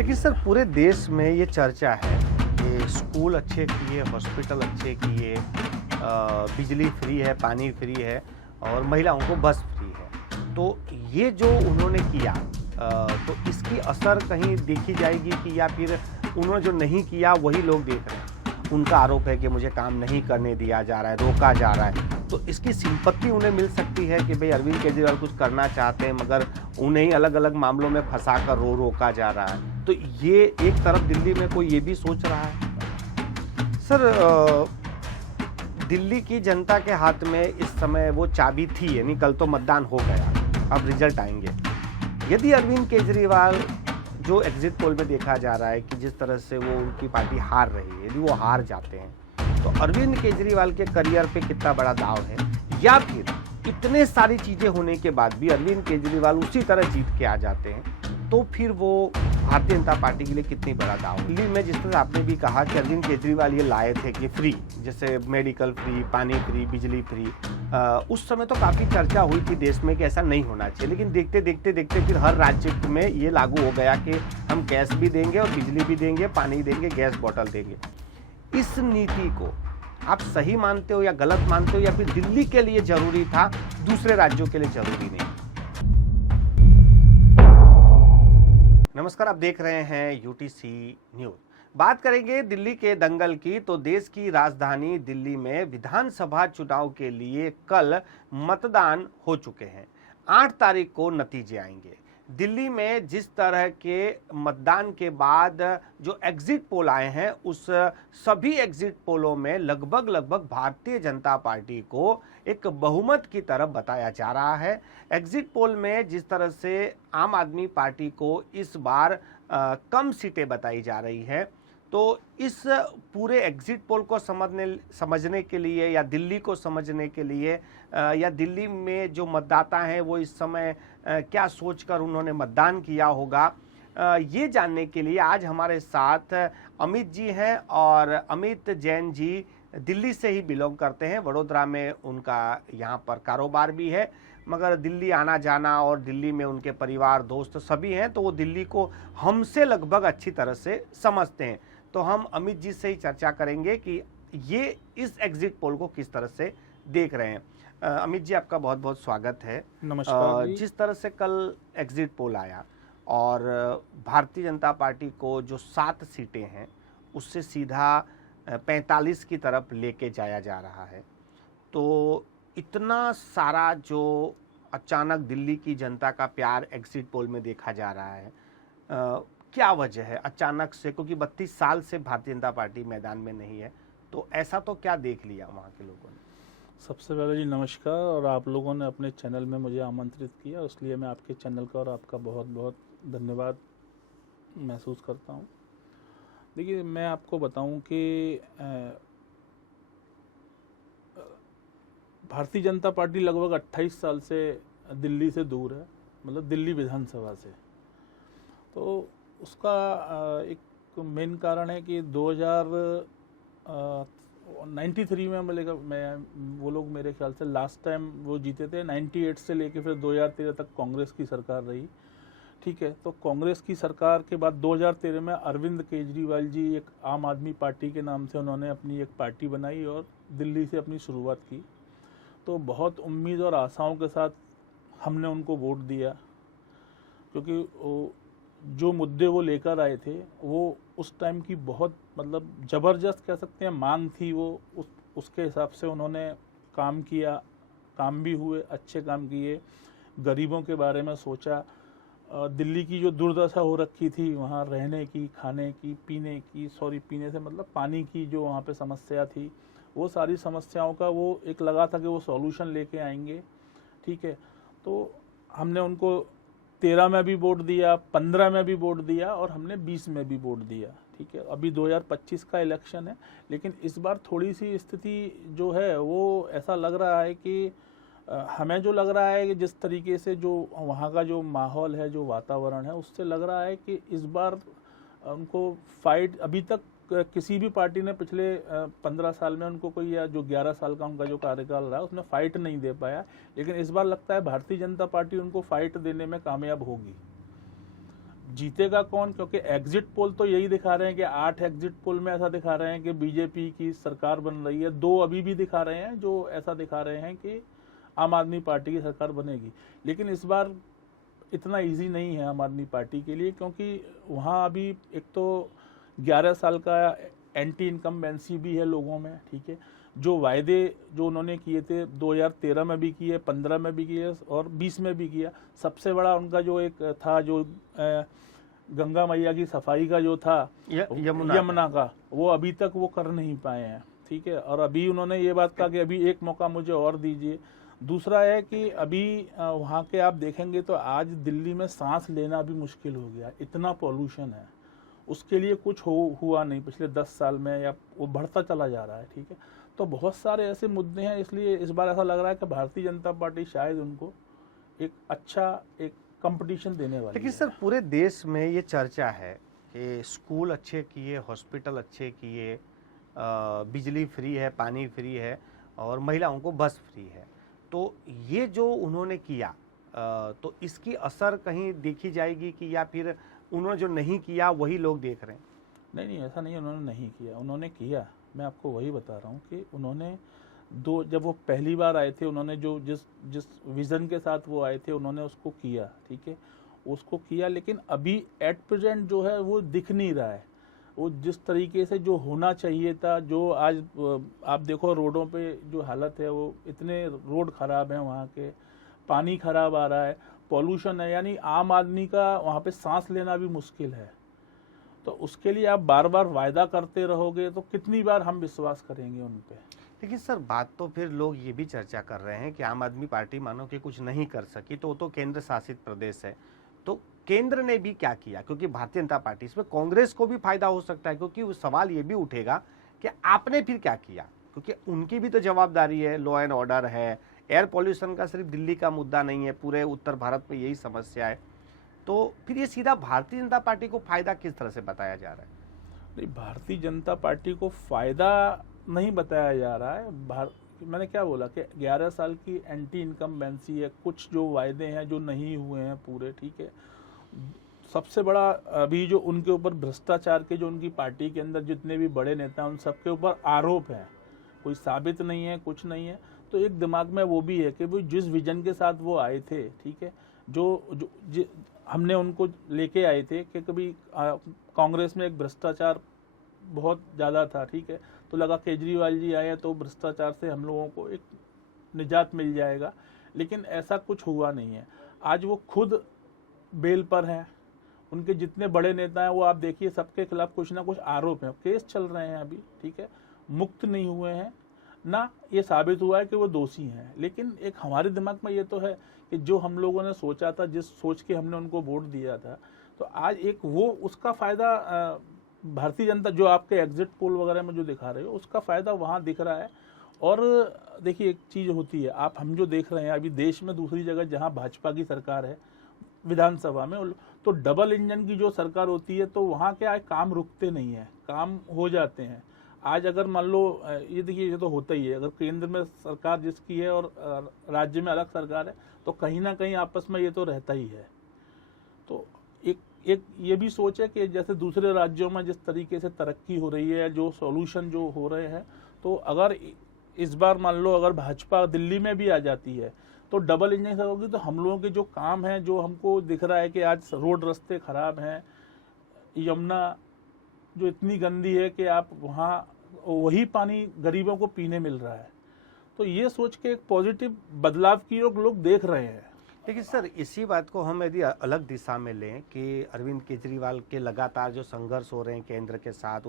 लेकिन सर पूरे देश में ये चर्चा है कि स्कूल अच्छे किए, हॉस्पिटल अच्छे किए, बिजली फ्री है, पानी फ्री है और महिलाओं को बस फ्री है। तो ये जो उन्होंने किया तो इसकी असर कहीं देखी जाएगी कि या फिर उन्होंने जो नहीं किया वही लोग देख रहे हैं? उनका आरोप है कि मुझे काम नहीं करने दिया जा रहा है, रोका जा रहा है। तो इसकी सिंपत्ति उन्हें मिल सकती है कि भाई अरविंद केजरीवाल कुछ करना चाहते हैं मगर उन्हें ही अलग अलग मामलों में फंसा कर रोका जा रहा है। तो ये एक तरफ दिल्ली में कोई ये भी सोच रहा है? सर दिल्ली की जनता के हाथ में इस समय वो चाबी थी, यानी कल तो मतदान हो गया, अब रिजल्ट आएंगे। यदि अरविंद केजरीवाल जो एग्जिट पोल में देखा जा रहा है कि जिस तरह से वो उनकी पार्टी हार रही है, यदि वो हार जाते हैं तो अरविंद केजरीवाल के करियर पे कितना बड़ा दाव है, या फिर इतने सारी चीजें होने के बाद भी अरविंद केजरीवाल उसी तरह जीत के आ जाते हैं तो फिर वो भारतीय जनता पार्टी के लिए कितनी बड़ा दाव है? दिल्ली में जिस तरह आपने भी कहा कि अरविंद केजरीवाल ये लाए थे कि फ्री, जैसे मेडिकल फ्री, पानी फ्री, बिजली फ्री, उस समय तो काफ़ी चर्चा हुई थी देश में कि ऐसा नहीं होना चाहिए, लेकिन देखते देखते फिर हर राज्य में ये लागू हो गया कि हम गैस भी देंगे और बिजली भी देंगे, पानी देंगे, गैस बॉटल देंगे। इस नीति को आप सही मानते हो या गलत मानते हो, या फिर दिल्ली के लिए जरूरी था, दूसरे राज्यों के लिए जरूरी नहीं? नमस्कार, आप देख रहे हैं यूटीसी न्यूज। बात करेंगे दिल्ली के दंगल की। तो देश की राजधानी दिल्ली में विधानसभा चुनाव के लिए कल मतदान हो चुके हैं। 8 तारीख को नतीजे आएंगे। दिल्ली में जिस तरह के मतदान के बाद जो एग्जिट पोल आए हैं, उस सभी एग्जिट पोलों में लगभग भारतीय जनता पार्टी को एक बहुमत की तरफ बताया जा रहा है। एग्जिट पोल में जिस तरह से आम आदमी पार्टी को इस बार कम सीटें बताई जा रही है, तो इस पूरे एग्जिट पोल को समझने के लिए या दिल्ली को समझने के लिए या दिल्ली में जो मतदाता हैं वो इस समय क्या सोचकर उन्होंने मतदान किया होगा, ये जानने के लिए आज हमारे साथ अमित जी हैं। और अमित जैन जी दिल्ली से ही बिलोंग करते हैं, वडोदरा में उनका यहाँ पर कारोबार भी है, मगर दिल्ली आना जाना और दिल्ली में उनके परिवार दोस्त सभी हैं, तो वो दिल्ली को हमसे लगभग अच्छी तरह से समझते हैं। तो हम अमित जी से ही चर्चा करेंगे कि ये इस एग्जिट पोल को किस तरह से देख रहे हैं। अमित जी, आपका बहुत बहुत स्वागत है। नमस्कार। जिस तरह से कल एग्जिट पोल आया और भारतीय जनता पार्टी को जो 7 सीटें हैं उससे सीधा 45 की तरफ लेके जाया जा रहा है, तो इतना सारा जो अचानक दिल्ली की जनता का प्यार एग्जिट पोल में देखा जा रहा है, क्या वजह है अचानक से? क्योंकि 32 साल से भारतीय जनता पार्टी मैदान में नहीं है, तो ऐसा तो क्या देख लिया वहाँ के लोगों ने? सबसे पहले जी नमस्कार, और आप लोगों ने अपने चैनल में मुझे आमंत्रित किया, इसलिए मैं आपके चैनल का और आपका बहुत बहुत धन्यवाद महसूस करता हूँ। देखिए, मैं आपको बताऊं कि भारतीय जनता पार्टी लगभग 28 साल से दिल्ली से दूर है, मतलब दिल्ली विधानसभा से। तो उसका एक मेन कारण है कि 1993 में वो लोग मेरे ख्याल से लास्ट टाइम वो जीते थे। 98 से लेके फिर 2013 तक कांग्रेस की सरकार रही, ठीक है। तो कांग्रेस की सरकार के बाद 2013 में अरविंद केजरीवाल जी एक आम आदमी पार्टी के नाम से उन्होंने अपनी एक पार्टी बनाई और दिल्ली से अपनी शुरुआत की। तो बहुत उम्मीद और आशाओं के साथ हमने उनको वोट दिया, क्योंकि जो मुद्दे वो लेकर आए थे वो उस टाइम की बहुत मतलब ज़बरदस्त कह सकते हैं मांग थी। वो उसके हिसाब से उन्होंने काम किया, काम भी हुए, अच्छे काम किए, गरीबों के बारे में सोचा। दिल्ली की जो दुर्दशा हो रखी थी वहाँ रहने की, खाने की, पीने से मतलब पानी की जो वहाँ पे समस्या थी, वो सारी समस्याओं का वो एक लगा था कि वो सॉल्यूशन लेके आएंगे, ठीक है। तो हमने उनको 13 में भी वोट दिया, 15 में भी वोट दिया और हमने 20 में भी वोट दिया, ठीक है। अभी 2025 का इलेक्शन है, लेकिन इस बार थोड़ी सी स्थिति जो है वो ऐसा लग रहा है कि हमें जो लग रहा है कि जिस तरीके से जो वहाँ का जो माहौल है, जो वातावरण है, उससे लग रहा है कि इस बार उनको फाइट, अभी तक किसी भी पार्टी ने पिछले 15 साल में उनको कोई, या जो 11 साल का उनका जो कार्यकाल रहा उसमें फाइट नहीं दे पाया, लेकिन इस बार लगता है भारतीय जनता पार्टी उनको फाइट देने में कामयाब होगी। जीतेगा कौन, क्योंकि एग्जिट पोल तो यही दिखा रहे हैं कि 8 एग्जिट पोल में ऐसा दिखा रहे हैं कि बीजेपी की सरकार बन रही है, 2 अभी भी दिखा रहे हैं जो ऐसा दिखा रहे हैं कि आम आदमी पार्टी की सरकार बनेगी। लेकिन इस बार इतना इजी नहीं है आम आदमी पार्टी के लिए, क्योंकि वहाँ अभी एक तो 11 साल का एंटी इनकम्बेंसी भी है लोगों में, ठीक है। जो वायदे जो उन्होंने किए थे 2013 में भी किए, 15 में भी किए और 20 में भी किया। सबसे बड़ा उनका जो एक था जो गंगा मैया की सफाई का जो था यमुना का, वो अभी तक वो कर नहीं पाए हैं, ठीक है। और अभी उन्होंने ये बात कहा कि अभी एक मौका मुझे और दीजिए। दूसरा है कि अभी वहाँ के आप देखेंगे तो आज दिल्ली में सांस लेना भी मुश्किल हो गया, इतना पॉल्यूशन है। उसके लिए कुछ हुआ नहीं पिछले 10 साल में, या वो बढ़ता चला जा रहा है, ठीक है। तो बहुत सारे ऐसे मुद्दे हैं, इसलिए इस बार ऐसा लग रहा है कि भारतीय जनता पार्टी शायद उनको एक अच्छा एक कंपटीशन देने वाली है। लेकिन सर पूरे देश में ये चर्चा है कि स्कूल अच्छे किए, हॉस्पिटल अच्छे किए, बिजली फ्री है, पानी फ्री है और महिलाओं को बस फ्री है। तो ये जो उन्होंने किया तो इसकी असर कहीं देखी जाएगी कि या फिर उन्होंने जो नहीं किया वही लोग देख रहे हैं? नहीं, ऐसा नहीं, उन्होंने नहीं किया, उन्होंने किया। मैं आपको वही बता रहा हूँ कि उन्होंने जब वो पहली बार आए थे, उन्होंने जो जिस विज़न के साथ वो आए थे उन्होंने उसको किया, ठीक है, उसको किया। लेकिन अभी एट प्रेजेंट जो है वो दिख नहीं रहा है, वो जिस तरीके से जो होना चाहिए था। जो आज आप देखो रोडों पे जो हालत है, वो इतने रोड खराब हैं वहाँ के, पानी खराब आ रहा है, पॉल्यूशन है, यानी आम आदमी का वहाँ पे सांस लेना भी मुश्किल है। तो उसके लिए आप बार बार वायदा करते रहोगे तो कितनी बार हम विश्वास करेंगे उन पे। लेकिन सर बात तो फिर लोग ये भी चर्चा कर रहे हैं कि आम आदमी पार्टी मानो कि कुछ नहीं कर सकी, तो वो तो केंद्र शासित प्रदेश है, तो केंद्र ने भी क्या किया? क्योंकि भारतीय जनता पार्टी, इसमें कांग्रेस को भी फायदा हो सकता है, क्योंकि वो सवाल ये भी उठेगा कि आपने फिर क्या किया, क्योंकि उनकी भी तो जवाबदारी है, लॉ एंड ऑर्डर है, एयर पॉल्यूशन का सिर्फ दिल्ली का मुद्दा नहीं है, पूरे उत्तर भारत में यही समस्या है। तो फिर ये सीधा भारतीय जनता पार्टी को फायदा किस तरह से बताया जा रहा है? नहीं, भारतीय जनता पार्टी को फायदा नहीं बताया जा रहा है। मैंने क्या बोला कि 11 साल की एंटी इनकम्बेंसी है, कुछ जो वायदे हैं जो नहीं हुए हैं पूरे, ठीक है। सबसे बड़ा अभी जो उनके ऊपर भ्रष्टाचार के जो उनकी पार्टी के अंदर जितने भी बड़े नेता हैं उन सबके ऊपर आरोप है, कोई साबित नहीं है, कुछ नहीं है। तो एक दिमाग में वो भी है कि वो जिस विजन के साथ वो आए थे, ठीक है, जो हमने उनको लेके आए थे कि कभी कांग्रेस में एक भ्रष्टाचार बहुत ज़्यादा था, ठीक है, तो लगा केजरीवाल जी आए तो भ्रष्टाचार से हम लोगों को एक निजात मिल जाएगा। लेकिन ऐसा कुछ हुआ नहीं है। आज वो खुद बेल पर हैं, उनके जितने बड़े नेता हैं वो आप देखिए सबके खिलाफ कुछ ना कुछ आरोप हैं, केस चल रहे हैं अभी, ठीक है, मुक्त नहीं हुए हैं ना, ये साबित हुआ है कि वो दोषी हैं। लेकिन एक हमारे दिमाग में ये तो है कि जो हम लोगों ने सोचा था, जिस सोच के हमने उनको वोट दिया था, तो आज एक वो उसका फायदा भारतीय जनता जो आपके एग्जिट पोल वगैरह में जो दिखा रहे हो उसका फायदा वहाँ दिख रहा है। और देखिए एक चीज़ होती है, हम जो देख रहे हैं अभी देश में दूसरी जगह जहाँ भाजपा की सरकार है विधानसभा में, तो डबल इंजन की जो सरकार होती है तो वहाँ क्या है, काम रुकते नहीं है, काम हो जाते हैं। आज अगर मान लो ये देखिए, ये तो होता ही है, अगर केंद्र में सरकार जिसकी है और राज्य में अलग सरकार है तो कहीं ना कहीं आपस में ये तो रहता ही है। तो एक ये भी सोच है कि जैसे दूसरे राज्यों में जिस तरीके से तरक्की हो रही है, जो सॉल्यूशन जो हो रहे हैं, तो अगर इस बार मान लो अगर भाजपा दिल्ली में भी आ जाती है तो डबल इंजन से होगी, तो हम लोगों के जो काम है, जो हमको दिख रहा है कि आज रोड रास्ते खराब हैं, यमुना जो इतनी गंदी है कि आप वहाँ वही पानी गरीबों को पीने मिल रहा है, तो ये सोच के एक पॉजिटिव बदलाव की ओर लोग देख रहे हैं। लेकिन सर इसी बात को हम यदि अलग दिशा में लें कि अरविंद केजरीवाल के लगातार जो संघर्ष हो रहे हैं केंद्र के साथ,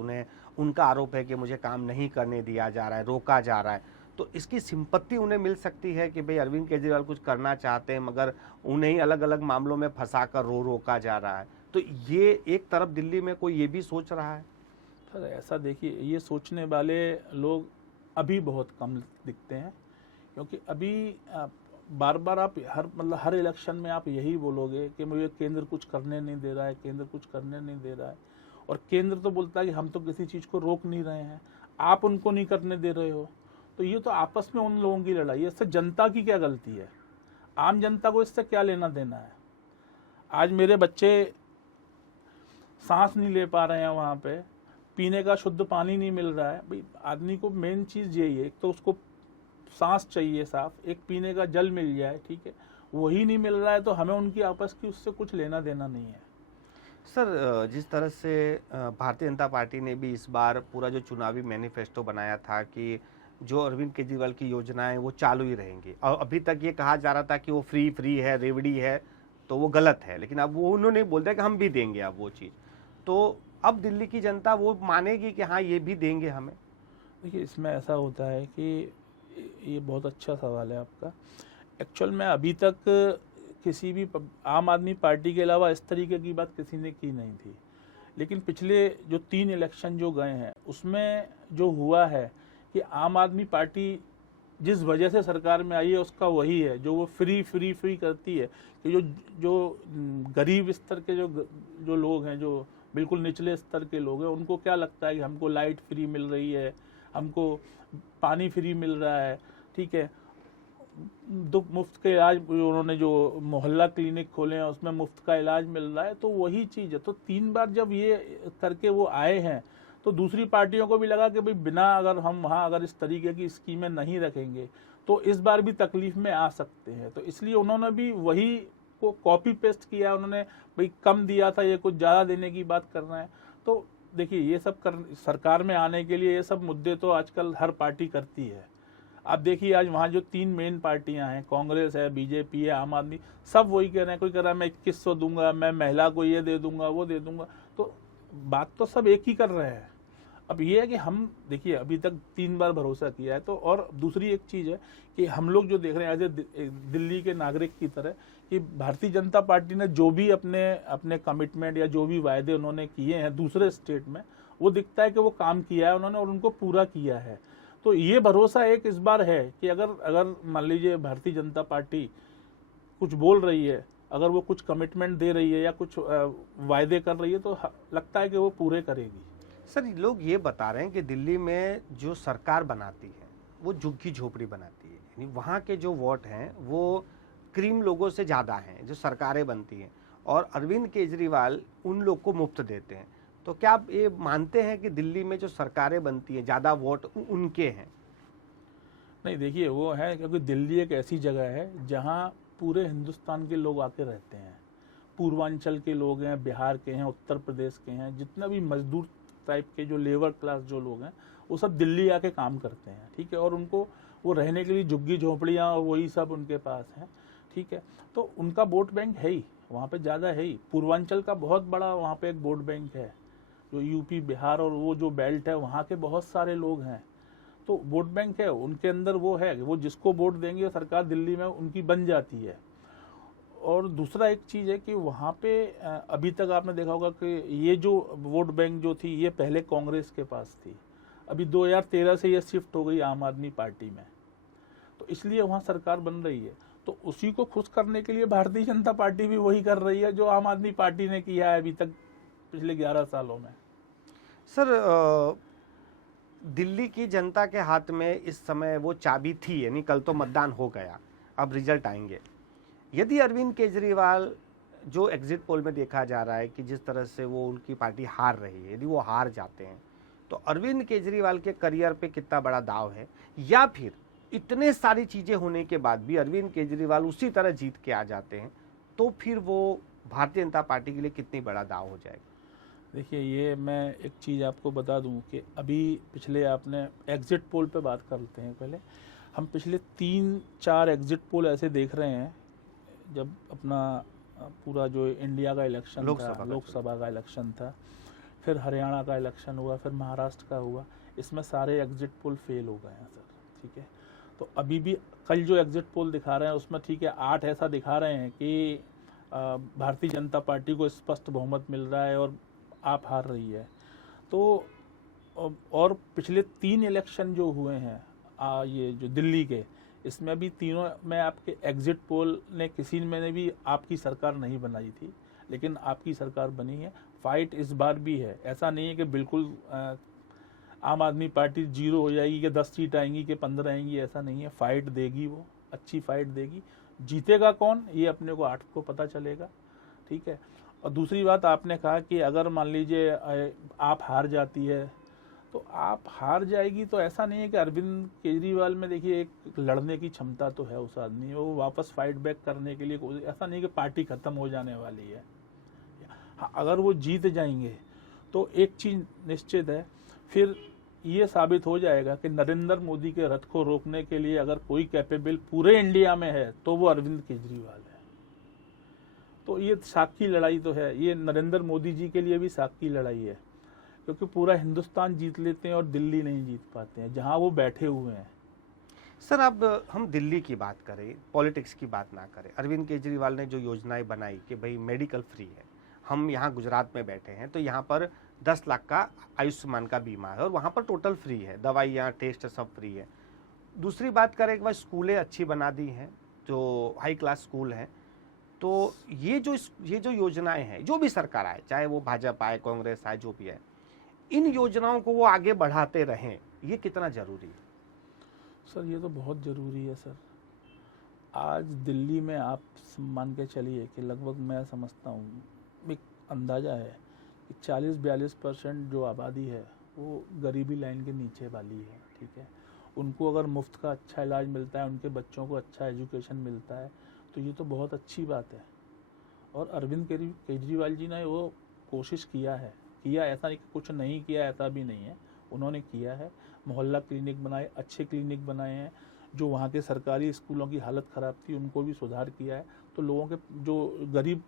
उनका आरोप है कि मुझे काम नहीं करने दिया जा रहा है, रोका जा रहा है, तो इसकी सिंपत्ति उन्हें मिल सकती है कि भाई अरविंद केजरीवाल कुछ करना चाहते हैं मगर उन्हें ही अलग अलग मामलों में फंसा कर रोका जा रहा है। तो ये एक तरफ दिल्ली में कोई ये भी सोच रहा है? सर ऐसा देखिए, ये सोचने वाले लोग अभी बहुत कम दिखते हैं, क्योंकि अभी बार बार आप हर इलेक्शन में आप यही बोलोगे कि मुझे केंद्र कुछ करने नहीं दे रहा है, केंद्र कुछ करने नहीं दे रहा है, और केंद्र तो बोलता है कि हम तो किसी चीज़ को रोक नहीं रहे हैं, आप उनको नहीं करने दे रहे हो। तो ये तो आपस में उन लोगों की लड़ाई है, इससे जनता की क्या गलती है? आम जनता को इससे क्या लेना देना है? आज मेरे बच्चे सांस नहीं ले पा रहे हैं वहाँ पे, पीने का शुद्ध पानी नहीं मिल रहा है। भाई आदमी को मेन चीज़ यही है, एक तो उसको सांस चाहिए साफ, एक पीने का जल मिल जाए, ठीक है, वही नहीं मिल रहा है तो हमें उनकी आपस की उससे कुछ लेना देना नहीं है। सर, जिस तरह से भारतीय जनता पार्टी ने भी इस बार पूरा जो चुनावी मैनिफेस्टो बनाया था कि जो अरविंद केजरीवाल की योजनाएं वो चालू ही रहेंगी, और अभी तक ये कहा जा रहा था कि वो फ्री है, रेवड़ी है, तो वो गलत है, लेकिन अब वो उन्होंने बोल दिया कि हम भी देंगे अब वो चीज़। तो अब दिल्ली की जनता वो मानेगी कि हाँ ये भी देंगे हमें? देखिए इसमें ऐसा होता है कि ये बहुत अच्छा सवाल है आपका। एक्चुअल में अभी तक किसी भी आम आदमी पार्टी के अलावा इस तरीके की बात किसी ने की नहीं थी, लेकिन पिछले जो 3 इलेक्शन जो गए हैं उसमें जो हुआ है कि आम आदमी पार्टी जिस वजह से सरकार में आई है उसका वही है, जो वो फ्री करती है कि जो गरीब स्तर के जो लोग हैं, जो बिल्कुल निचले स्तर के लोग हैं, उनको क्या लगता है कि हमको लाइट फ्री मिल रही है, हमको पानी फ्री मिल रहा है, ठीक है, मुफ्त के इलाज, उन्होंने जो मोहल्ला क्लिनिक खोले हैं उसमें मुफ्त का इलाज मिल रहा है, तो वही चीज़ है। तो 3 बार जब ये करके वो आए हैं तो दूसरी पार्टियों को भी लगा कि भाई बिना अगर हम वहाँ अगर इस तरीके की स्कीमें नहीं रखेंगे तो इस बार भी तकलीफ में आ सकते हैं, तो इसलिए उन्होंने भी वही को कॉपी पेस्ट किया। उन्होंने भाई कम दिया था, ये कुछ ज़्यादा देने की बात कर रहे हैं। तो देखिए ये सब सरकार में आने के लिए ये सब मुद्दे तो आजकल हर पार्टी करती है। आप देखिए आज वहाँ जो 3 मेन पार्टियां हैं, कांग्रेस है, बीजेपी है, आम आदमी, सब वही कह रहे हैं। कोई कह रहा है मैं 2100 दूंगा, मैं महिला को ये दे दूंगा, वो दे दूंगा, तो बात तो सब एक ही कर रहे हैं। अब ये है कि हम देखिए अभी तक 3 बार भरोसा किया है, तो और दूसरी एक चीज़ है कि हम लोग जो देख रहे हैं एज ए दिल्ली के नागरिक की तरह कि भारतीय जनता पार्टी ने जो भी अपने कमिटमेंट या जो भी वायदे उन्होंने किए हैं दूसरे स्टेट में, वो दिखता है कि वो काम किया है उन्होंने और उनको पूरा किया है। तो ये भरोसा एक इस बार है कि अगर मान लीजिए भारतीय जनता पार्टी कुछ बोल रही है, अगर वो कुछ कमिटमेंट दे रही है या कुछ वायदे कर रही है, तो लगता है कि वो पूरे करेगी। सर, लोग ये बता रहे हैं कि दिल्ली में जो सरकार बनाती है वो झुग्गी झोपड़ी बनाती है, यानी वहाँ के जो वोट हैं वो क्रीम लोगों से ज़्यादा हैं जो सरकारें बनती हैं, और अरविंद केजरीवाल उन लोग को मुफ्त देते हैं। तो क्या आप ये मानते हैं कि दिल्ली में जो सरकारें बनती हैं ज़्यादा वोट उनके हैं? नहीं, देखिए वो है क्योंकि दिल्ली एक ऐसी जगह है जहाँ पूरे हिंदुस्तान के लोग आके रहते हैं। पूर्वांचल के लोग हैं, बिहार के हैं, उत्तर प्रदेश के हैं, जितना भी मजदूर टाइप के जो लेबर क्लास जो लोग हैं वो सब दिल्ली आके काम करते हैं, ठीक है, और उनको वो रहने के लिए झुग्गी झोंपड़ियाँ और वही सब उनके पास हैं, ठीक है। तो उनका वोट बैंक है ही, वहाँ पे ज़्यादा है ही। पूर्वांचल का बहुत बड़ा वहाँ पे एक वोट बैंक है, जो यूपी, बिहार और वो जो बेल्ट है वहाँ के बहुत सारे लोग हैं, तो वोट बैंक है उनके अंदर। वो है कि वो जिसको वोट देंगे सरकार दिल्ली में उनकी बन जाती है। और दूसरा एक चीज़ है कि वहाँ पे अभी तक आपने देखा होगा कि ये जो वोट बैंक जो थी ये पहले कांग्रेस के पास थी, अभी 2013 से ये शिफ्ट हो गई आम आदमी पार्टी में, तो इसलिए वहाँ सरकार बन रही है। तो उसी को खुश करने के लिए भारतीय जनता पार्टी भी वही कर रही है जो आम आदमी पार्टी ने किया है अभी तक पिछले 11 सालों में। सर, दिल्ली की जनता के हाथ में इस समय वो चाबी थी, यानी कल तो मतदान हो गया, अब रिजल्ट आएंगे। यदि अरविंद केजरीवाल, जो एग्जिट पोल में देखा जा रहा है कि जिस तरह से वो उनकी पार्टी हार रही है, यदि वो हार जाते हैं तो अरविंद केजरीवाल के करियर पे कितना बड़ा दाव है, या फिर इतने सारी चीज़ें होने के बाद भी अरविंद केजरीवाल उसी तरह जीत के आ जाते हैं, तो फिर वो भारतीय जनता पार्टी के लिए कितनी बड़ा दाव हो जाएगा? देखिए ये मैं एक चीज़ आपको बता दूं कि अभी पिछले आपने एग्जिट पोल पे बात करते हैं। पहले हम पिछले 3-4 एग्जिट पोल ऐसे देख रहे हैं, जब अपना पूरा जो इंडिया का इलेक्शन था, लोकसभा का इलेक्शन था, फिर हरियाणा का इलेक्शन हुआ, फिर महाराष्ट्र का हुआ, इसमें सारे एग्जिट पोल फेल हो गए हैं सर, ठीक है। तो अभी भी कल जो एग्जिट पोल दिखा रहे हैं उसमें ठीक है 8 ऐसा दिखा रहे हैं कि भारतीय जनता पार्टी को स्पष्ट बहुमत मिल रहा है और आप हार रही है। तो और पिछले 3 इलेक्शन जो हुए हैं ये जो दिल्ली के, इसमें भी तीनों में आपके एग्जिट पोल ने किसी में ने भी आपकी सरकार नहीं बनाई थी, लेकिन आपकी सरकार बनी है। फाइट इस बार भी है, ऐसा नहीं है कि बिल्कुल आम आदमी पार्टी 0 हो जाएगी कि 10 सीट आएंगी कि 15 आएंगी, ऐसा नहीं है। फाइट देगी, वो अच्छी फाइट देगी। जीतेगा कौन ये अपने को 8 को पता चलेगा, ठीक है। और दूसरी बात आपने कहा कि अगर मान लीजिए आप हार जाती है तो आप हार जाएगी, तो ऐसा नहीं है कि अरविंद केजरीवाल में देखिए एक लड़ने की क्षमता तो है उस आदमी में, वो वापस फाइट बैक करने के लिए ऐसा नहीं कि पार्टी खत्म हो जाने वाली है। हाँ, अगर वो जीत जाएंगे तो एक चीज निश्चित है, फिर ये साबित हो जाएगा कि नरेंद्र मोदी के रथ को रोकने के लिए अगर कोई कैपेबल पूरे इंडिया में है तो वो अरविंद केजरीवाल है। तो ये साख की लड़ाई तो है, ये नरेंद्र मोदी जी के लिए भी साख की लड़ाई है, क्योंकि पूरा हिंदुस्तान जीत लेते हैं और दिल्ली नहीं जीत पाते हैं जहां वो बैठे हुए हैं। सर, अब हम दिल्ली की बात करें, पॉलिटिक्स की बात ना करें। अरविंद केजरीवाल ने जो योजनाएं बनाई कि भाई मेडिकल फ्री है, हम यहाँ गुजरात में बैठे हैं तो यहाँ पर 10 लाख का आयुष्मान का बीमा है और वहाँ पर टोटल फ्री है, दवाइयाँ, टेस्ट सब फ्री है। दूसरी बात करें कि भाई स्कूलें अच्छी बना दी हैं, जो हाई क्लास स्कूल हैं। तो ये जो योजनाएं हैं, जो भी सरकार आए, चाहे वो भाजपा आए, कांग्रेस आए, जो भी है, इन योजनाओं को वो आगे बढ़ाते रहें, ये कितना जरूरी है? सर ये तो बहुत ज़रूरी है सर। आज दिल्ली में आप मान के चलिए कि लगभग मैं समझता हूँ, एक अंदाज़ा है कि 40-42% जो आबादी है वो गरीबी लाइन के नीचे वाली है, ठीक है। उनको अगर मुफ्त का अच्छा इलाज मिलता है, उनके बच्चों को अच्छा एजुकेशन मिलता है, तो ये तो बहुत अच्छी बात है। और अरविंद केजरीवाल जी ने वो कोशिश किया, ऐसा नहीं कुछ नहीं किया, ऐसा भी नहीं है, उन्होंने किया है। मोहल्ला क्लिनिक बनाए, अच्छे क्लिनिक बनाए हैं। जो वहाँ के सरकारी स्कूलों की हालत ख़राब थी उनको भी सुधार किया है। तो लोगों के जो गरीब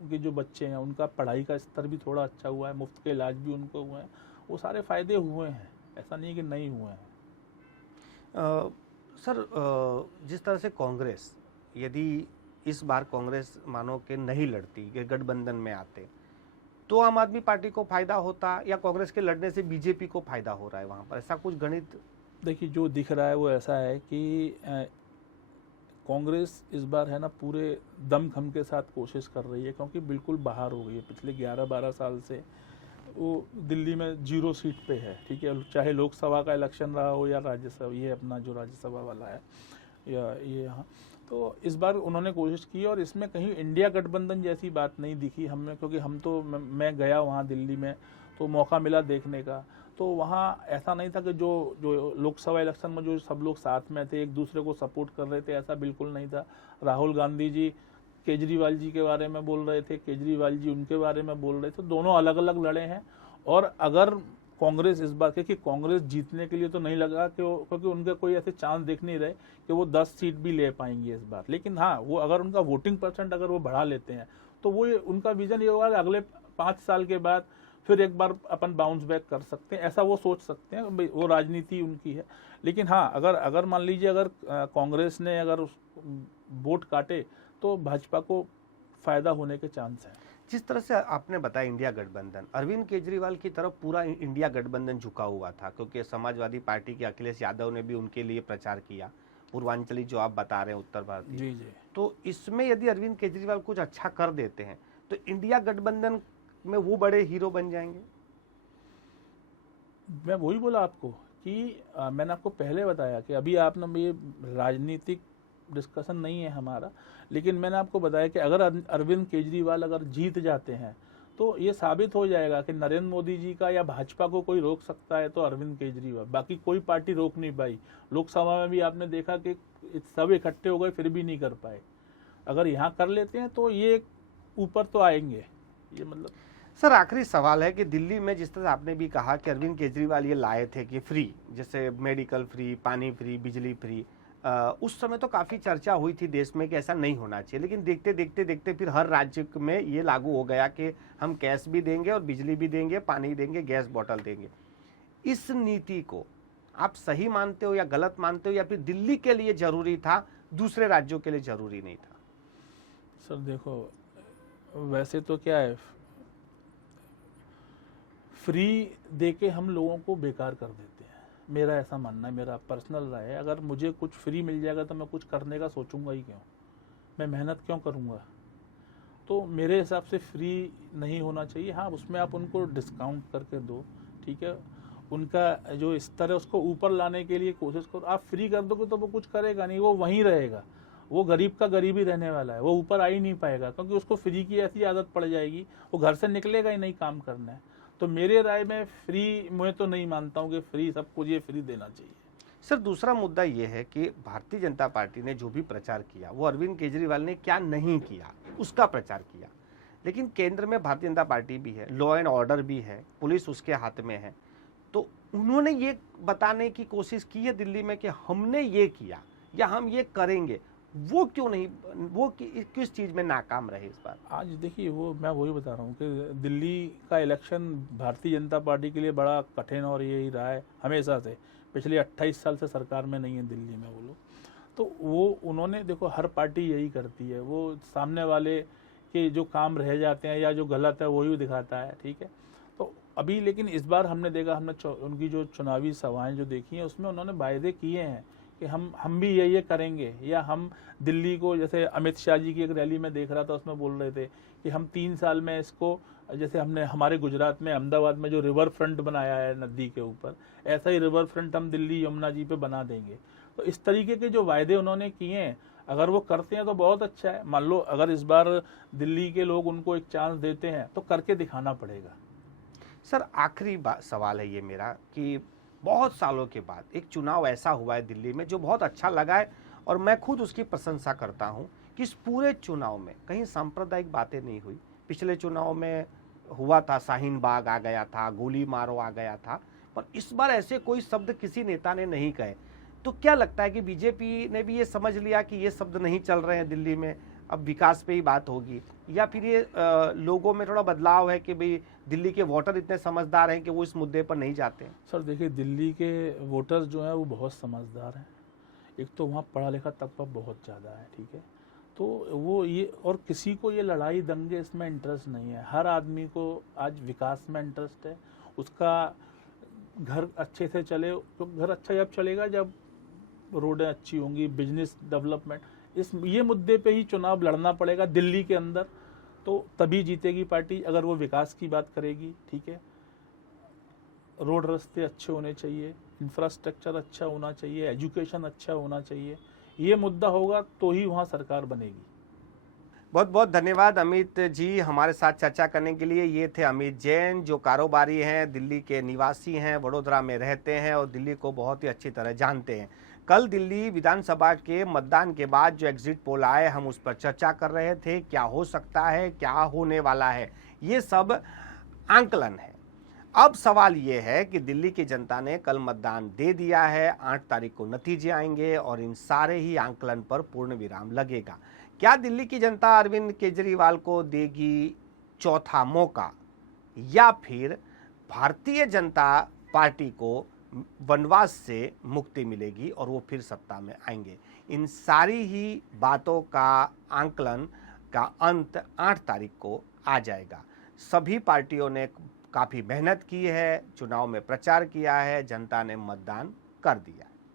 के जो बच्चे हैं उनका पढ़ाई का स्तर भी थोड़ा अच्छा हुआ है, मुफ्त के इलाज भी उनको हुए हैं, वो सारे फ़ायदे हुए हैं, ऐसा नहीं कि नहीं हुए हैं। सर, जिस तरह से कांग्रेस, यदि इस बार कांग्रेस मानो कि नहीं लड़ती, कि गठबंधन में आते, तो आम आदमी पार्टी को फायदा होता या कांग्रेस के लड़ने से बीजेपी को फायदा हो रहा है वहां पर, ऐसा कुछ गणित? देखिए जो दिख रहा है वो ऐसा है कि कांग्रेस इस बार है ना पूरे दमखम के साथ कोशिश कर रही है, क्योंकि बिल्कुल बाहर हो गई है। पिछले 11-12 साल से वो दिल्ली में 0 सीट पे है, ठीक है। चाहे लोकसभा का इलेक्शन रहा हो या राज्यसभा, ये अपना जो राज्यसभा वाला है या ये यहाँ, तो इस बार उन्होंने कोशिश की और इसमें कहीं इंडिया गठबंधन जैसी बात नहीं दिखी हमें, क्योंकि हम तो मैं गया वहाँ दिल्ली में तो मौका मिला देखने का, तो वहाँ ऐसा नहीं था कि जो लोकसभा इलेक्शन में जो सब लोग साथ में थे, एक दूसरे को सपोर्ट कर रहे थे, ऐसा बिल्कुल नहीं था। राहुल गांधी जी केजरीवाल जी के बारे में बोल रहे थे, केजरीवाल जी उनके बारे में बोल रहे थे, दोनों अलग अलग लड़े हैं। और अगर कांग्रेस इस बार कि कांग्रेस जीतने के लिए तो नहीं लगा कि क्योंकि उनके कोई ऐसे चांस दिख नहीं रहे कि वो 10 सीट भी ले पाएंगे इस बार, लेकिन हाँ वो अगर उनका वोटिंग परसेंट अगर वो बढ़ा लेते हैं तो वो उनका विजन ये होगा कि अगले 5 साल के बाद फिर एक बार अपन बाउंस बैक कर सकते हैं, ऐसा वो सोच सकते हैं, वो राजनीति उनकी है। लेकिन हाँ अगर मान लीजिए अगर कांग्रेस ने अगर वोट काटे तो भाजपा को फायदा होने के चांस है। जिस तरह से आपने बताया इंडिया गठबंधन, अरविंद केजरीवाल की तरफ पूरा इंडिया गठबंधन झुका हुआ था, क्योंकि समाजवादी पार्टी के अखिलेश यादव ने भी उनके लिए प्रचार किया, पूर्वांचली जो आप बता रहे हैं उत्तर भारतीय। जी जी। तो इसमें यदि अरविंद केजरीवाल कुछ अच्छा कर देते हैं तो इंडिया गठबंधन में वो बड़े हीरो बन जाएंगे। मैं वही बोला आपको कि मैंने आपको पहले बताया कि अभी आपने ये राजनीतिक डिस्कशन नहीं है हमारा, लेकिन मैंने आपको बताया कि अगर अरविंद केजरीवाल अगर जीत जाते हैं तो ये साबित हो जाएगा कि नरेंद्र मोदी जी का या भाजपा को कोई रोक सकता है तो अरविंद केजरीवाल, बाकी कोई पार्टी रोक नहीं पाई। लोकसभा में भी आपने देखा कि सब इकट्ठे हो गए फिर भी नहीं कर पाए। अगर यहाँ कर लेते हैं तो ये ऊपर तो आएंगे, ये मतलब। सर, आखिरी सवाल है कि दिल्ली में जिस तरह आपने भी कहा कि अरविंद केजरीवाल ये लाए थे कि फ्री, जैसे मेडिकल फ्री, पानी फ्री, बिजली फ्री, उस समय तो काफ़ी चर्चा हुई थी देश में कि ऐसा नहीं होना चाहिए, लेकिन देखते फिर हर राज्य में ये लागू हो गया कि हम कैश भी देंगे और बिजली भी देंगे, पानी देंगे, गैस बॉटल देंगे। इस नीति को आप सही मानते हो या गलत मानते हो, या फिर दिल्ली के लिए जरूरी था, दूसरे राज्यों के लिए जरूरी नहीं था? सर देखो, वैसे तो क्या है, फ्री देके हम लोगों को बेकार कर देते हैं, मेरा ऐसा मानना है, मेरा पर्सनल राय है। अगर मुझे कुछ फ्री मिल जाएगा तो मैं कुछ करने का सोचूंगा ही क्यों, मैं मेहनत क्यों करूंगा? तो मेरे हिसाब से फ्री नहीं होना चाहिए। हाँ उसमें आप उनको डिस्काउंट करके दो, ठीक है, उनका जो स्तर है उसको ऊपर लाने के लिए कोशिश करो। आप फ्री कर दोगे तो वो कुछ करेगा नहीं, वो वहीं रहेगा। वो गरीब का गरीब ही रहने वाला है, वो ऊपर आ ही नहीं पाएगा, क्योंकि उसको फ्री की ऐसी आदत पड़ जाएगी, वो घर से निकलेगा ही नहीं काम करना है। तो मेरे राय में फ्री, मैं तो नहीं मानता हूँ कि फ्री सबको ये फ्री देना चाहिए। सर, दूसरा मुद्दा ये है कि भारतीय जनता पार्टी ने जो भी प्रचार किया वो अरविंद केजरीवाल ने क्या नहीं किया उसका प्रचार किया, लेकिन केंद्र में भारतीय जनता पार्टी भी है, लॉ एंड ऑर्डर भी है, पुलिस उसके हाथ में है, तो उन्होंने ये बताने की कोशिश की है दिल्ली में कि हमने ये किया या हम ये करेंगे, वो क्यों नहीं, वो किस चीज में नाकाम रहे इस बार? आज देखिए, वो मैं वही बता रहा हूँ कि दिल्ली का इलेक्शन भारतीय जनता पार्टी के लिए बड़ा कठिन और यही रहा है हमेशा से, पिछले 28 साल से सरकार में नहीं है दिल्ली में वो लोग। तो वो उन्होंने, देखो हर पार्टी यही करती है, वो सामने वाले के जो काम रह जाते हैं या जो गलत है वही दिखाता है, ठीक है। तो अभी लेकिन इस बार हमने देखा, हमने उनकी जो चुनावी सभाएं जो देखी हैं उसमें उन्होंने वायदे किए हैं कि हम भी ये करेंगे, या हम दिल्ली को, जैसे अमित शाह जी की एक रैली में देख रहा था उसमें बोल रहे थे कि हम 3 साल में इसको, जैसे हमने हमारे गुजरात में अहमदाबाद में जो रिवर फ्रंट बनाया है नदी के ऊपर, ऐसा ही रिवर फ्रंट हम दिल्ली यमुना जी पे बना देंगे। तो इस तरीके के जो वायदे उन्होंने किए हैं, अगर वो करते हैं तो बहुत अच्छा है। मान लो अगर इस बार दिल्ली के लोग उनको एक चांस देते हैं तो करके दिखाना पड़ेगा। सर, आखिरी सवाल है ये मेरा कि बहुत सालों के बाद एक चुनाव ऐसा हुआ है दिल्ली में जो बहुत अच्छा लगा है, और मैं खुद उसकी प्रशंसा करता हूं कि इस पूरे चुनाव में कहीं सांप्रदायिक बातें नहीं हुई। पिछले चुनाव में हुआ था, शाहीन बाग आ गया था, गोली मारो आ गया था, पर इस बार ऐसे कोई शब्द किसी नेता ने नहीं कहे। तो क्या लगता है कि बीजेपी ने भी ये समझ लिया कि ये शब्द नहीं चल रहे हैं दिल्ली में, अब विकास पे ही बात होगी, या फिर ये लोगों में थोड़ा बदलाव है कि भाई दिल्ली के वोटर इतने समझदार हैं कि वो इस मुद्दे पर नहीं जाते हैं? सर देखिए, दिल्ली के वोटर्स जो हैं वो बहुत समझदार हैं। एक तो वहाँ पढ़ा लिखा तबका बहुत ज़्यादा है, ठीक है। तो वो ये, और किसी को ये लड़ाई दंगे इसमें इंटरेस्ट नहीं है। हर आदमी को आज विकास में इंटरेस्ट है, उसका घर अच्छे से चले। तो घर अच्छा जब चलेगा जब रोडें अच्छी होंगी, बिजनेस डेवलपमेंट, ये मुद्दे पे ही चुनाव लड़ना पड़ेगा दिल्ली के अंदर, तो तभी जीतेगी पार्टी अगर वो विकास की बात करेगी, ठीक है। रोड रास्ते अच्छे होने चाहिए, इंफ्रास्ट्रक्चर अच्छा होना चाहिए, एजुकेशन अच्छा होना चाहिए, ये मुद्दा होगा तो ही वहाँ सरकार बनेगी। बहुत बहुत धन्यवाद अमित जी हमारे साथ चर्चा करने के लिए। ये थे अमित जैन, जो कारोबारी हैं, दिल्ली के निवासी हैं, वडोदरा में रहते हैं और दिल्ली को बहुत ही अच्छी तरह जानते हैं। कल दिल्ली विधानसभा के मतदान के बाद जो एग्जिट पोल आए, हम उस पर चर्चा कर रहे थे, क्या हो सकता है, क्या होने वाला है, ये सब आंकलन है। अब सवाल ये है कि दिल्ली की जनता ने कल मतदान दे दिया है, 8 तारीख को नतीजे आएंगे और इन सारे ही आंकलन पर पूर्ण विराम लगेगा। क्या दिल्ली की जनता अरविंद केजरीवाल को देगी चौथा मौका, या फिर भारतीय जनता पार्टी को वनवास से मुक्ति मिलेगी और वो फिर सत्ता में आएंगे? इन सारी ही बातों का आंकलन का अंत 8 तारीख को आ जाएगा। सभी पार्टियों ने काफ़ी मेहनत की है, चुनाव में प्रचार किया है, जनता ने मतदान कर दिया है।